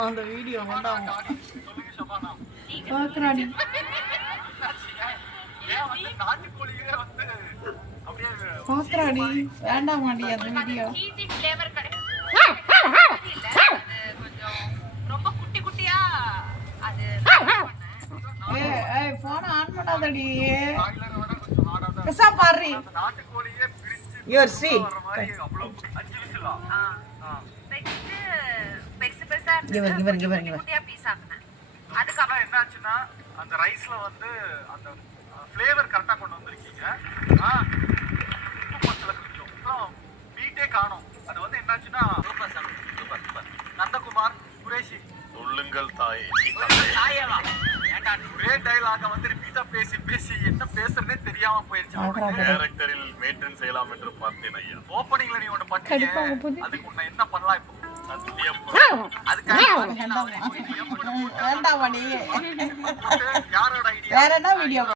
அந்த வீடியோ வேண்டாமா பாக்குறாடி பாக்குறாடி வேண்டாமாடி அந்த வீடியோ ரொம்ப குட்டி குட்டியா அது ஏய் போன் ஆன் பண்ணாதடி கசா பாரு யுவர் ஸ்ரீ அதுக்கப்புறம் என்னாச்சுன்னா அந்த ரைஸ்ல வந்து அந்த ஃப்ளேவர் கரெக்டா கொண்டு வந்திருக்கீங்க. உப்பு பத்தல கொஞ்சம் அப்புறம் வீட்டே காணும். அது வந்து என்னாச்சுன்னா நந்தகுமார் குரேஷி சொல்லுங்கள் தாயே. ஒரே டைலாக வந்து ரிப்பீட்டா பேசி பேசி என்ன பேசுறதே தெரியாம போயிருச்சு. கேரக்டரில் மெயின்டைன் செய்யலாம் என்று பார்த்தேன் ஐயா. ஓப்பனிங்ல நீ ஒண்ணு பண்ணீங்க, அதுக்கு உன்னை என்ன பண்ணலாம் இப்போ? வேண்டாமாடி யாரோட ஐடியா? வேற என்ன வீடியோ